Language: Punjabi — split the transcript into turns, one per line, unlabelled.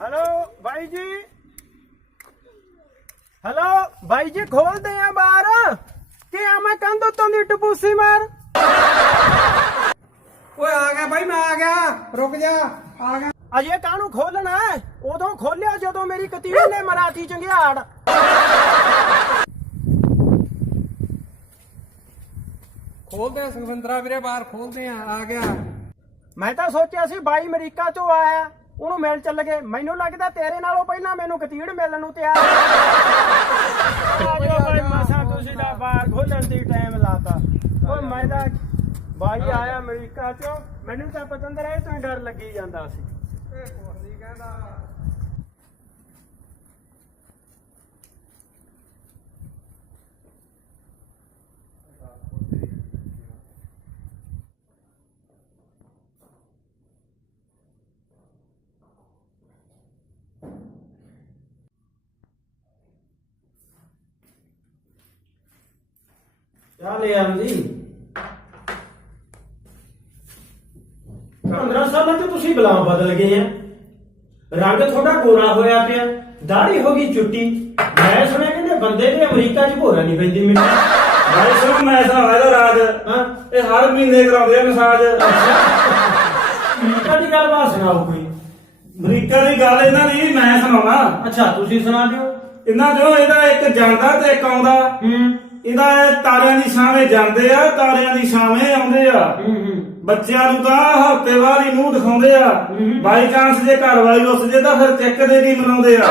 ਹੈਲੋ ਬਾਈ ਜੀ। ਹੈਲੋ ਬਾਈ ਜੀ ਖੋਲਦੇ ਆ ਬਾਹਰ। ਕਿ ਆ ਮੈਂ ਕੰਧ ਉੱਤੋਂ ਦੀ ਟਪੂਸੀ ਮਾਰ?
ਓਏ ਆ ਗਿਆ ਬਾਈ ਮੈਂ ਆ ਗਿਆ। ਰੁਕ ਜਾ ਆ ਗਿਆ।
ਅਜੇ ਕਾਹਨੂੰ ਖੋਲਣਾ ਹੈ? ਉਦੋਂ ਖੋਲਿਆ ਜਦੋਂ ਮੇਰੀ ਕਤੀਰ ਨੇ ਮਰਾਠੀ ਚੰਗਿਆੜ
ਖੋਲਦੇ ਆ ਸੁਖਵਿੰਦਰਾ ਵੀਰੇ ਬਾਹਰ ਖੋਲਦੇ ਆ ਆ ਗਿਆ।
ਮੈਂ ਤਾਂ ਸੋਚਿਆ ਸੀ ਬਾਈ ਅਮਰੀਕਾ ਚੋਂ ਆਇਆ। ਉਹਨੂੰ ਮਿਲ ਚੱਲ ਗਏ। ਮੈਨੂੰ ਲੱਗਦਾ ਤੇਰੇ ਨਾਲੋਂ ਪਹਿਲਾਂ ਮੈਨੂੰ ਕਤੀੜ ਮਿਲਣ ਨੂੰ ਤਿਆਰ ਆਜੋ ਬਾਈ ਮਸਾ ਤੁਸੀਂ ਦਾ ਬਾਹਰ ਖੋਲਣ ਦੀ ਟਾਈਮ ਲਾਤਾ। ਓਏ ਮੈਂ ਤਾਂ ਬਾਈ ਆਇਆ ਅਮਰੀਕਾ ਚੋਂ। ਮੈਨੂੰ ਤਾਂ ਪਤੰਦਰ ਇਹ ਤੋਂ ਡਰ ਲੱਗੀ ਜਾਂਦਾ ਸੀ। ਚੱਲ ਆਂਦੀ 15 ਸਾਲਾਂ ਚ ਤੁਸੀਂ ਬਲਾ ਬਦਲ ਗਏ ਆ। ਰੰਗ ਤੁਹਾਡਾ ਗੋਰਾ ਹੋਇਆ ਪਿਆ ਦਾੜੀ ਹੋ ਗਈ ਚੁੱਟੀ। ਮੈਂ ਸੁਣਿਆ ਕਹਿੰਦੇ ਬੰਦੇ ਦੇ ਅਮਰੀਕਾ 'ਚ ਭੋਰਾ ਨਹੀਂ ਪੈਂਦੀ ਮਿੱਟੀ
ਭਾਈ ਸੁਣ ਮੈਂ ਸੁਣਾ ਇਹਦਾ ਰਾਜ।
ਹਾਂ।
ਇਹ ਹਰ ਮਹੀਨੇ ਕਰਾਉਂਦੇ ਆ ਮਸਾਜ।
ਅਮਰੀਕਾ ਦੀ ਗੱਲਬਾਤ ਸੁਣਾਓ ਕੋਈ।
ਅਮਰੀਕਾ ਦੀ ਗੱਲ ਇਹਨਾਂ ਦੀ ਮੈਂ ਸੁਣਾਉਣਾ।
ਅੱਛਾ ਤੁਸੀਂ ਸੁਣਾ ਦਿਓ।
ਇਹਨਾਂ ਚੋਂ ਇਹਦਾ ਇੱਕ ਜਾਂਦਾ ਤੇ ਇੱਕ ਆਉਂਦਾ।
ਹੂੰ।
ਇਹਦਾ ਇਹ ਤਾਰਿਆਂ ਦੀ ਛਾਵੇਂ ਜਾਂਦੇ ਆ ਤਾਰਿਆਂ ਦੀ ਛਾਵੇਂ ਆਉਂਦੇ ਆ।
ਹੂੰ ਹੂੰ।
ਬੱਚਿਆਂ ਨੂੰ ਤਾਂ ਹਫ਼ਤੇ ਬਾਅਦ ਹੀ ਮੂੰਹ ਦਿਖਾਉਂਦੇ ਆ। ਬਾਈ ਚਾਂਸ ਜੇ ਘਰ ਵਾਲੀ ਉਸ ਜੇ ਤਾਂ ਫਿਰ ਚੈੱਕ ਦੇ ਕੀ ਮਨਾਉਂਦੇ ਆ।